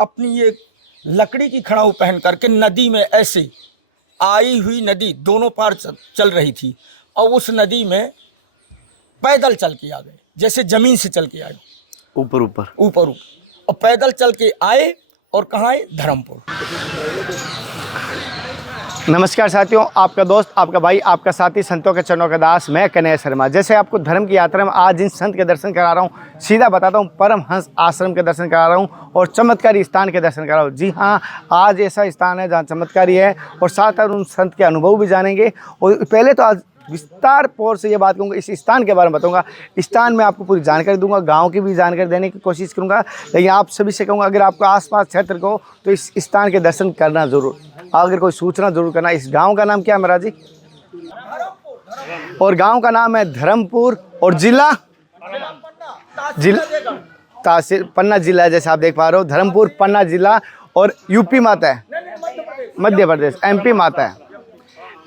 अपनी ये लकड़ी की खड़ाऊ पहन करके नदी में ऐसे आई हुई, नदी दोनों पार चल रही थी और उस नदी में पैदल चल के आ गए, जैसे जमीन से चल के आए, ऊपर ऊपर ऊपर और पैदल चल के आए और कहाँ आए, धर्मपुर। नमस्कार साथियों, आपका दोस्त, आपका भाई, आपका साथी, संतों के चरणों का दास, मैं कन्हैया शर्मा। जैसे आपको धर्म की यात्रा में आज जिन संत के दर्शन करा रहा हूँ, सीधा बताता हूँ, परमहंस आश्रम के दर्शन करा रहा हूँ और चमत्कारी स्थान के दर्शन करा रहा हूँ। जी हाँ, आज ऐसा स्थान है जहाँ चमत्कारी है और साथ साथ उन संत के अनुभव भी जानेंगे। और पहले तो आज विस्तार तौर से ये बात कहूँगा, इस स्थान के बारे में बताऊँगा। स्थान में आपको पूरी जानकारी दूंगा, गांव की भी जानकारी देने की कोशिश करूँगा। लेकिन आप सभी से कहूँगा, अगर आपको आसपास क्षेत्र को तो इस स्थान के दर्शन करना ज़रूर, अगर कोई सूचना ज़रूर करना। इस गांव का नाम क्या है महाराज जी? और गांव का नाम है धर्मपुर और जिला तहसील पन्ना जिला है। जैसे आप देख पा रहे हो, धर्मपुर पन्ना जिला और यूपी माता है, मध्य प्रदेश, एमपी माता है।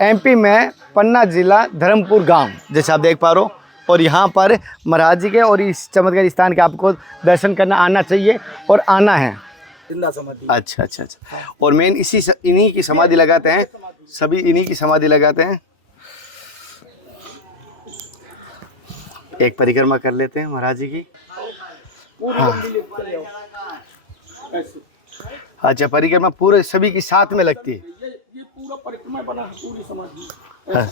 एमपी में पन्ना जिला, धर्मपुर गांव, जैसे आप देख पा रहे हो। और यहाँ पर महाराज जी के और इस चमत्कारी स्थान के आपको दर्शन करना आना चाहिए और आना है। अच्छा अच्छा अच्छा। और मेन इन्हीं की समाधि लगाते हैं, सभी इन्हीं की समाधि लगाते हैं। एक परिक्रमा कर लेते हैं महाराज जी की। हाँ। अच्छा, परिक्रमा पूरे सभी की साथ में लगती है। ये पूरा परिक्रमा बना है, पूरी समाधि। हाँ।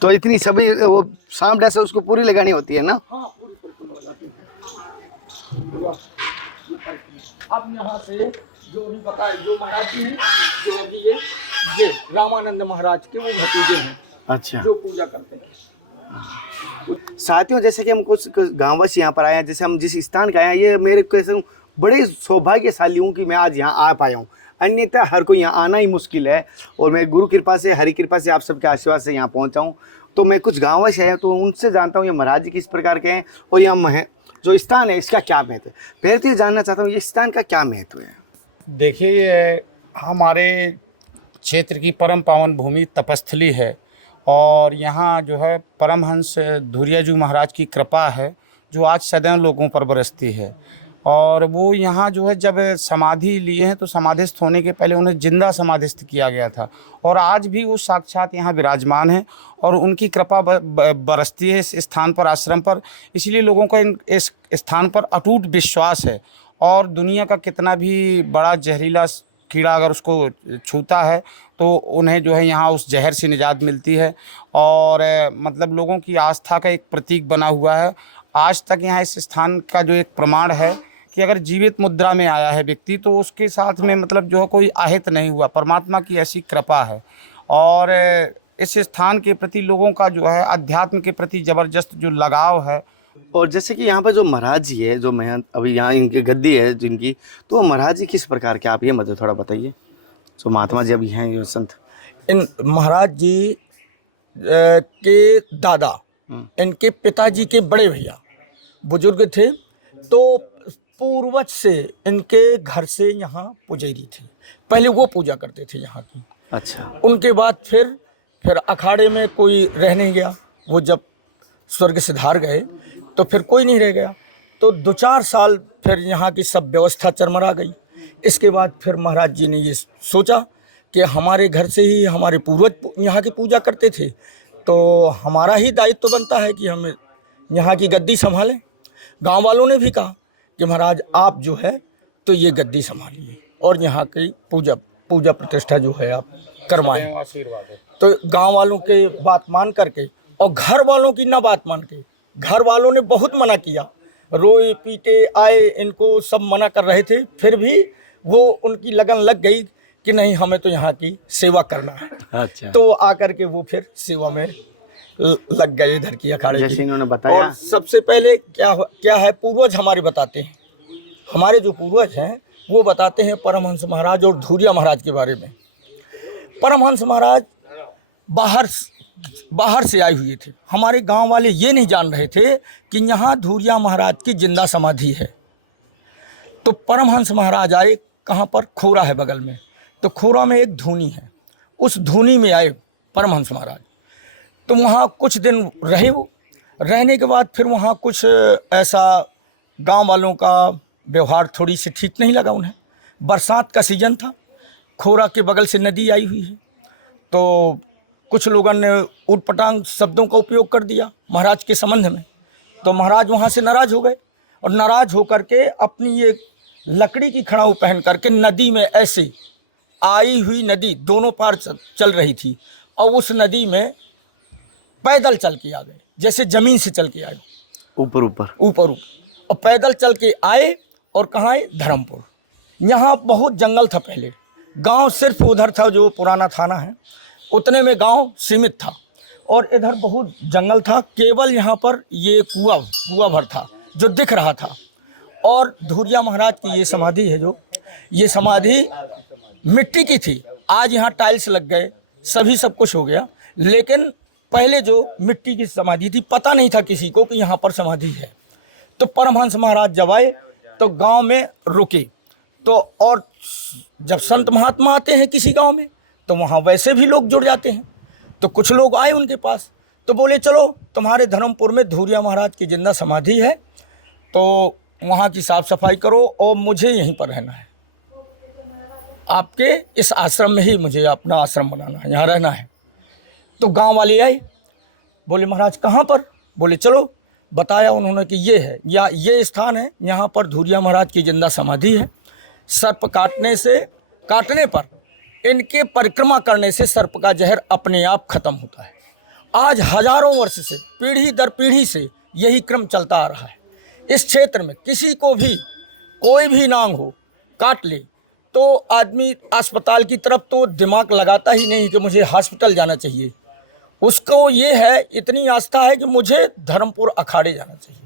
तो इतनी सभी वो सांप से उसको पूरी लगानी होती है ना? हाँ, पूरी परिक्रमा लगाती है। अब यहाँ से जो भी बताए, जो महाराज जी हैं, जो अभी ये रामानंद महाराज के वो भतीजे हैं। अच्छा। जो पूजा करते हैं। साथियों, जैसे कि हम कुछ गांववासी यहाँ पर आए हैं, जैसे हम जिस स्थान का आए हैं, ये मेरे कैसे बड़े सौभाग्यशाली हूँ कि मैं आज यहाँ आ पाया हूँ। अन्यथा हर कोई यहाँ आना ही मुश्किल है। और मैं गुरु कृपा से, हरि कृपा से, आप सबके आशीर्वाद से यहाँ पहुँचा हूँ। तो मैं कुछ गांववासी आए तो उनसे जानता हूँ ये महाराज जी किस प्रकार के हैं और यहाँ जो स्थान है इसका क्या महत्व है। पहले तो ये जानना चाहता हूँ, ये स्थान का क्या महत्व है? देखिए, ये हमारे क्षेत्र की परम पावन भूमि तपस्थली है और यहाँ जो है परमहंस धुरियाजू महाराज की कृपा है जो आज सदैव लोगों पर बरसती है। और वो यहाँ जो है जब समाधि लिए हैं तो समाधिस्थ होने के पहले उन्हें जिंदा समाधिस्थ किया गया था और आज भी वो साक्षात यहाँ विराजमान है और उनकी कृपा बरसती है इस स्थान पर, आश्रम पर। इसलिए लोगों का इस स्थान पर अटूट विश्वास है। और दुनिया का कितना भी बड़ा जहरीला कीड़ा अगर उसको छूता है तो उन्हें जो है यहाँ उस जहर से निजात मिलती है। और मतलब लोगों की आस्था का एक प्रतीक बना हुआ है। आज तक यहाँ इस स्थान का जो एक प्रमाण है कि अगर जीवित मुद्रा में आया है व्यक्ति तो उसके साथ में मतलब जो है कोई आहित नहीं हुआ। परमात्मा की ऐसी कृपा है। और इस स्थान के प्रति लोगों का जो है अध्यात्म के प्रति ज़बरदस्त जो लगाव है। और जैसे कि यहाँ पर जो महाराज जी है, जो मैं अभी यहाँ इनकी गद्दी है जिनकी, तो महाराज जी किस प्रकार के, आप ये मतलब थोड़ा बताइए। जो महात्मा जी अभी हैं ये संत, इन महाराज जी के दादा, इनके पिताजी के बड़े भैया बुजुर्ग थे तो पूर्वज से इनके घर से यहाँ पुजारी थे। पहले वो पूजा करते थे यहाँ की। अच्छा। उनके बाद फिर अखाड़े में कोई रह नहीं गया। वो जब स्वर्ग सिधार गए तो फिर कोई नहीं रह गया। तो 2-4 साल फिर यहाँ की सब व्यवस्था चरमरा गई। इसके बाद फिर महाराज जी ने ये सोचा कि हमारे घर से ही हमारे पूर्वज यहाँ की पूजा करते थे तो हमारा ही दायित्व बनता है कि हम यहाँ की गद्दी संभालें। गांव वालों ने भी कहा कि महाराज आप जो है तो ये गद्दी संभालिए और यहाँ की पूजा प्रतिष्ठा जो है आप करवाएं। तो गांव वालों के बात मान करके और घर वालों की ना बात मान के, घर वालों ने बहुत मना किया, रोए पीटे आए, इनको सब मना कर रहे थे। फिर भी वो उनकी लगन लग गई कि नहीं, हमें तो यहाँ की सेवा करना है। अच्छा। तो आकर के वो फिर सेवा में लग गए इधर की अखाड़े की। जैसे इन्होंने बताया। और सबसे पहले क्या है, पूर्वज हमारे बताते हैं, हमारे जो पूर्वज हैं वो बताते हैं परमहंस महाराज और धुरिया महाराज के बारे में। परमहंस महाराज बाहर से आए हुए थे। हमारे गांव वाले ये नहीं जान रहे थे कि यहाँ धुरिया महाराज की जिंदा समाधि है। तो परमहंस महाराज आए, कहाँ पर, खोरा है बगल में। तो खोरा में एक धूनी है, उस धूनी में आए परमहंस महाराज। तो वहाँ कुछ दिन रहे। वो रहने के बाद फिर वहाँ कुछ ऐसा गांव वालों का व्यवहार थोड़ी सी ठीक नहीं लगा उन्हें। बरसात का सीजन था, खोरा के बगल से नदी आई हुई है, तो कुछ लोगों ने ऊटपटांग शब्दों का उपयोग कर दिया महाराज के संबंध में। तो महाराज वहाँ से नाराज़ हो गए और नाराज़ होकर के अपनी ये लकड़ी की खड़ाऊ पहन करके नदी में ऐसे आई हुई, नदी दोनों पार चल रही थी और उस नदी में पैदल चल के आ गए, जैसे ज़मीन से चल के आए, ऊपर और पैदल चल के आए। और कहाँ आए? धर्मपुर। यहाँ बहुत जंगल था पहले, गांव सिर्फ उधर था जो पुराना थाना है, उतने में गांव सीमित था और इधर बहुत जंगल था। केवल यहाँ पर ये कुआं भर था जो दिख रहा था। और धुरिया महाराज की ये समाधि है, जो ये समाधि मिट्टी की थी, आज यहाँ टाइल्स लग गए, सभी सब कुछ हो गया, लेकिन पहले जो मिट्टी की समाधि थी पता नहीं था किसी को कि यहाँ पर समाधि है। तो परमहंस महाराज जब आए तो गांव में रुके, तो और जब संत महात्मा आते हैं किसी गांव में तो वहाँ वैसे भी लोग जुड़ जाते हैं। तो कुछ लोग आए उनके पास, तो बोले चलो तुम्हारे धर्मपुर में धुरिया महाराज की जिंदा समाधि है, तो वहाँ की साफ सफाई करो और मुझे यहीं पर रहना है, आपके इस आश्रम में ही मुझे अपना आश्रम बनाना है, यहाँ रहना है। तो गांव वाले आए, बोले महाराज कहाँ पर? बोले चलो। बताया उन्होंने कि ये है, या ये स्थान है, यहाँ पर धुरिया महाराज की जिंदा समाधि है। सर्प काटने पर इनके परिक्रमा करने से सर्प का जहर अपने आप खत्म होता है। आज हजारों वर्ष से, पीढ़ी दर पीढ़ी से यही क्रम चलता आ रहा है। इस क्षेत्र में किसी को भी कोई भी नांग हो काट ले तो आदमी अस्पताल की तरफ तो दिमाग लगाता ही नहीं कि मुझे हॉस्पिटल जाना चाहिए, उसको ये है, इतनी आस्था है कि मुझे धर्मपुर अखाड़े जाना चाहिए,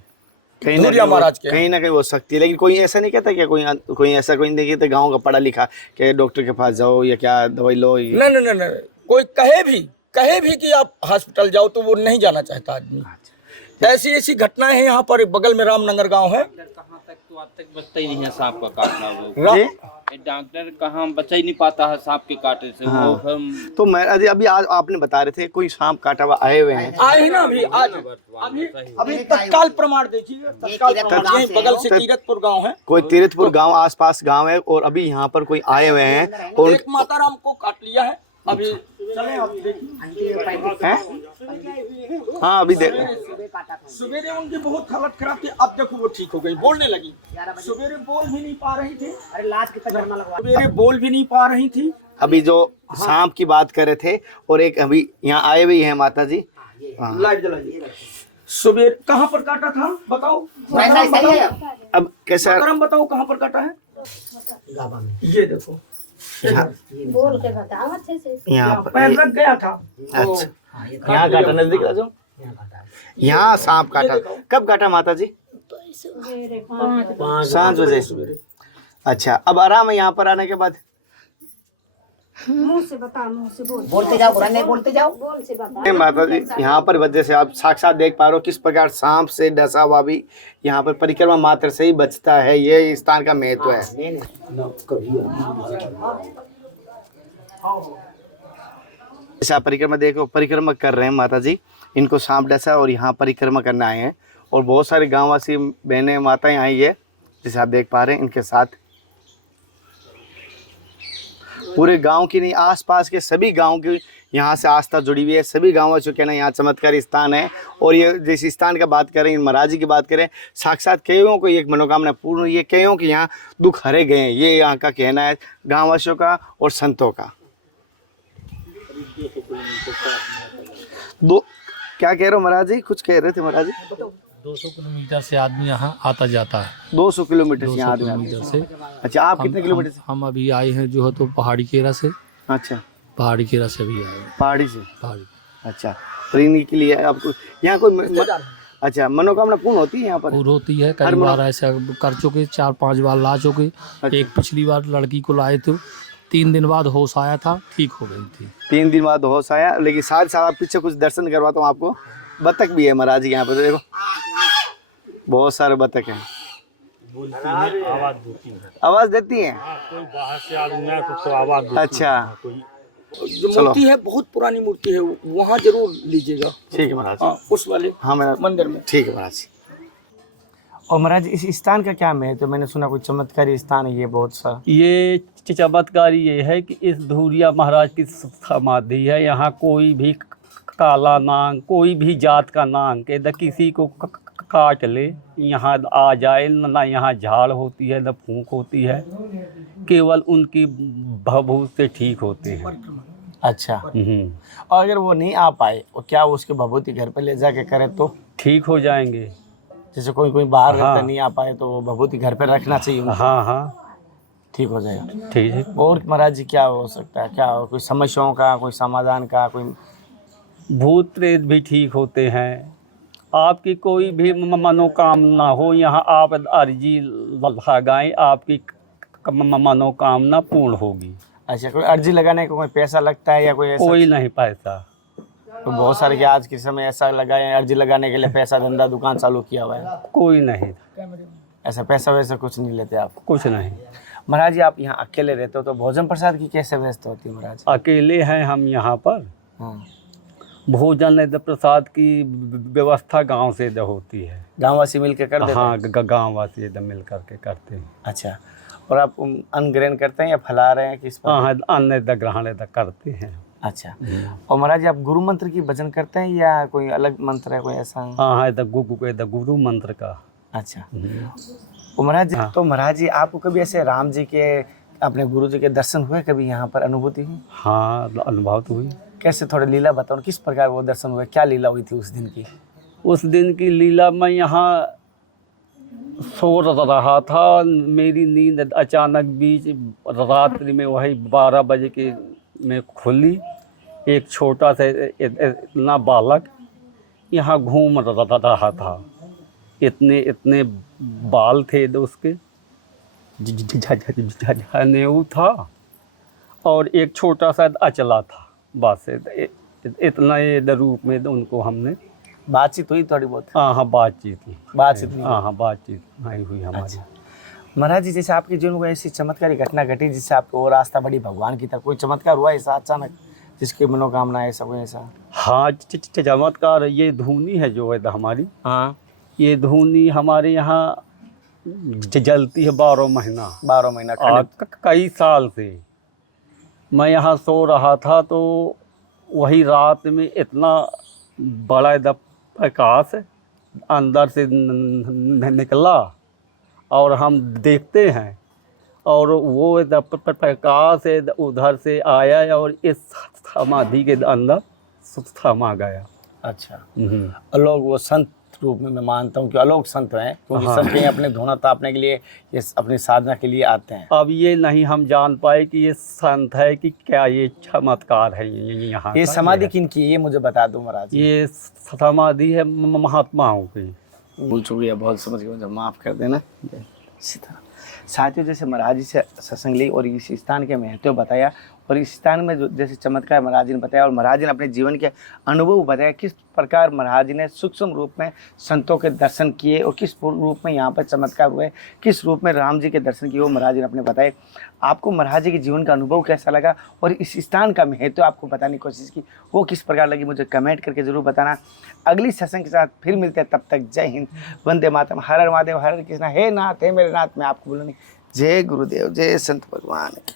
धुरिया महाराज के। कहीं ना कहीं हो सकती है, लेकिन कोई ऐसा नहीं कहता क्या? कोई ऐसा कोई नहीं कहता गाँव का पढ़ा लिखा कि डॉक्टर के पास जाओ या क्या दवाई लो? नहीं, कोई कहे भी कि आप हॉस्पिटल जाओ तो वो नहीं जाना चाहता आदमी। ऐसी ऐसी घटनाएं हैं यहाँ पर। बगल में रामनगर गांव है, कहाँ तक तो आज तक बचता ही नहीं है सांप का काटना। वो डॉक्टर कहाँ बचा ही नहीं पाता है सांप के काटने से। हाँ। वो हम तो मैं अभी आज आपने बता रहे थे कोई सांप काटा हुआ आए हुए हैं, आए हैं ना अभी, आज अभी तत्काल प्रमाण देखिए, तत्काल प्रमाण यहीं बगल से तीरथपुर गांव है, कोई तीरथपुर गांव आसपास गांव है और अभी यहाँ पर कोई आए हुए हैं और एक माताराम को काट लिया है। अभी चले आप देखिए, हाँ अभी देख सवेरे उनकी बहुत हालत खराब थी, अब देखो वो ठीक हो गई, बोलने लगी। सवेरे बोल भी नहीं पा रही थी, सवेरे बोल भी नहीं पा रही थी। अभी जो सांप की बात कर रहे थे और एक अभी यहाँ आए हुए हैं माता जी। लाइट जलाइए। सवेरे कहाँ पर काटा था बताओ? अब कैसा बताओ कहाँ पर काटा है? ये देखो, बोल के बताओ अच्छे से। यहाँ पर पैर लग गया था। अच्छा, यहाँ काटा नजदीक आ जाओ। यहाँ सांप काटा, कब काटा माता जी? 5 बजे। अच्छा, अब आराम है यहाँ पर आने के बाद? मुंह से बता, मुंह से बोल, बोलते जाओ, नहीं बोलते जाओ। बोल से बता। माता जी यहाँ पर वजह से आप साक्षात देख पा रहे हो किस प्रकार सांप से डसा हुआ भी यहाँ पर परिक्रमा मात्र से ही बचता है। ये स्थान का महत्व है। ऐसा परिक्रमा देखो, परिक्रमा कर रहे हैं माता जी, इनको सांप डसा और यहाँ परिक्रमा करने आए हैं और बहुत सारे गाँववासी बहनें माताएं आई है जैसे आप देख पा रहे हैं। इनके साथ पूरे गांव की नहीं, आसपास के सभी गांव की यहाँ से आस्था जुड़ी हुई है। सभी गाँववासियों के ना यहाँ चमत्कारी स्थान है और ये जिस स्थान का बात करें, महाराज जी की बात करें, साक्षात कईयों को एक मनोकामना पूर्ण हुई है, कईयों के यहाँ दुख हरे गए हैं, ये यहाँ का कहना है गाँववासियों का और संतों का। दो क्या कह रहे हो महाराज जी? कुछ कह रहे थे महाराज जी? 200 किलोमीटर से आदमी यहाँ आता जाता है। 200 किलोमीटर से यहाँ किलोमीटर से। अच्छा, आप कितने किलोमीटर से? हम अभी आए हैं जो है तो पहाड़ी केरा से। अच्छा, पहाड़ी केरा से भी आए हैं। पहाड़ी से? पहाड़ी। अच्छा, तो इन्हीं के लिए आपको यहाँ कोई अच्छा मनोकामना पूर्ण होती है यहाँ पर? पूर्ण होती है, कई बार ऐसा कर चुके, 4-5 बार ला चुके। एक पिछली बार लड़की को लाए थे, 3 दिन बाद होश आया था, ठीक हो गई थी। 3 दिन बाद होश आया, लेकिन साथ साथ पीछे कुछ दर्शन करवाता हूँ आपको। बतख भी है महाराज जी यहाँ पर, देखो बहुत सारे बतख हैं। आवाज देती हैं? कोई बाहर से आदमी आए तो आवाज देती है। अच्छा, जो मूर्ति है बहुत पुरानी मूर्ति है, वहाँ जरूर लीजिएगा। ठीक है महाराज। हाँ, उस वाले हाँ मेरा मंदिर में। ठीक है महाराज। और महाराज इस स्थान का क्या महत्व है? मैंने सुना कोई चमत्कारी स्थान है ये बहुत सा। ये चमत्कारी ये है कि इस धुरिया महाराज की समाधि है। यहाँ कोई भी काला नांग, कोई भी जात का नांग के किसी को काट ले, यहाँ आ जाए, ना यहाँ झाड़ होती है, ना फूंक होती है, केवल उनकी भभूत से ठीक होते हैं। अच्छा, और अगर वो नहीं आ पाए और क्या उसके भभूति घर पे ले जाके करे तो ठीक हो जाएंगे। जैसे कोई बाहर रहता हाँ। नहीं आ पाए तो वो भभूति घर पे रखना चाहिए उनको, हाँ हाँ, ठीक हो जाएगा। ठीक है। और महाराज जी क्या हो सकता है, क्या कोई समस्याओं का कोई समाधान का कोई? भूत प्रेत भी ठीक होते हैं। आपकी कोई भी मनोकामना हो, यहाँ आप अर्जी लगाएं, आपकी मनोकामना पूर्ण होगी। अच्छा, कोई अर्जी लगाने को कोई पैसा लगता है या कोई ऐसा? कोई नहीं पैसा। तो बहुत सारे के आज के समय ऐसा लगाए अर्जी लगाने के लिए पैसा धंधा दुकान चालू किया हुआ है, कोई नहीं, ऐसा पैसा वैसा कुछ नहीं लेते आप? कुछ नहीं। महाराज जी आप यहाँ अकेले रहते हो तो भोजन प्रसाद की कैसे व्यवस्था होती है महाराज? अकेले हैं हम यहाँ पर। हाँ, भोजन प्रसाद की व्यवस्था गांव से होती है। गाँववासी मिल के कर देते हैं? हाँ, गांव वासी एकदम मिल करके करते हैं। अच्छा, और आप अन्न ग्रहण करते हैं या फैला रहे हैं किस पर? हाँ, अन्न ग्रहण करते हैं। अच्छा, और महाराज जी आप गुरु मंत्र की भजन करते हैं या कोई अलग मंत्र है कोई ऐसा? हाँ, गुरु मंत्र का। अच्छा, और महाराज जी तो महाराज जी आपको कभी ऐसे राम जी के अपने गुरु जी के दर्शन हुए, कभी यहाँ पर अनुभूति हुई? हाँ, अनुभव तो हुई। कैसे, थोड़ी लीला बताओ, किस प्रकार वो दर्शन हुए, क्या लीला हुई थी उस दिन की? उस दिन की लीला में यहाँ सो रहा था, मेरी नींद अचानक बीच रात्रि में वही 12 बजे के में खुली। एक छोटा सा इतना बालक यहाँ घूम रहा था, इतने इतने बाल थे उसके, झनेऊ था, और एक छोटा सा अचला था। बस इतना ये रूप में उनको हमने बातचीत हुई थोड़ी बहुत? हाँ, बातचीत हुई। बातचीत नहीं हाँ, बातचीत नहीं हुई हमारी। अच्छा। महाराज जी जैसे आपके जीवन में ऐसी चमत्कारी घटना घटी जिससे आपको और रास्ता बढ़ी भगवान की तरफ, कोई चमत्कार हुआ ऐसा अचानक जिसकी मनोकामना ऐसा कोई ऐसा? हाँ, चमत्कार ये धुनी है जो है हमारी। हाँ, ये धुनी हमारे यहाँ जलती है 12 महीना। 12 महीना कई साल से मैं यहाँ सो रहा था तो वही रात में इतना बड़ा प्रकाश अंदर से निकला और हम देखते हैं, और वो प्रकाश उधर से आया और इस समाधि के अंदर समा गया। अच्छा, अलोक वो संत रूप में मैं मानता हूँ कि अलोक संत हैं, क्योंकि सब कहीं अपने धोना तापने के लिए, ये अपनी साधना के लिए आते हैं। अब ये नहीं हम जान पाए कि ये संत है कि क्या ये चमत्कार है यहाँ ये का। समाधि किन की है ये मुझे बता दो महाराज। ये समाधि है महात्माओं की। भूल चुकी है, बहुत समझ गया, मुझे माफ़ कर देना। इसी तरह साथियों जैसे महाराज जी से सत्संग ली और इस स्थान के महत्व बताया, और इस स्थान में जो जैसे चमत्कार महाराज जी ने बताया और महाराज जी ने अपने जीवन के अनुभव बताया, किस प्रकार महाराज जी ने सूक्ष्म रूप में संतों के दर्शन किए और किस रूप में यहाँ पर चमत्कार हुए, किस रूप में राम जी के दर्शन किए वो महाराज जी ने अपने बताए। आपको महाराज जी के जीवन का अनुभव कैसा लगा और इस स्थान का महत्व आपको बताने की कोशिश की, वो किस प्रकार लगी मुझे कमेंट करके ज़रूर बताना। अगली सत्संग के साथ फिर मिलते हैं, तब तक जय हिंद, वंदे मातरम, हर हर महादेव, हर हर कृष्णा, हे नाथ हे मेरे नाथ। मैं आपको बोलूँगी जय गुरुदेव, जय संत भगवान की।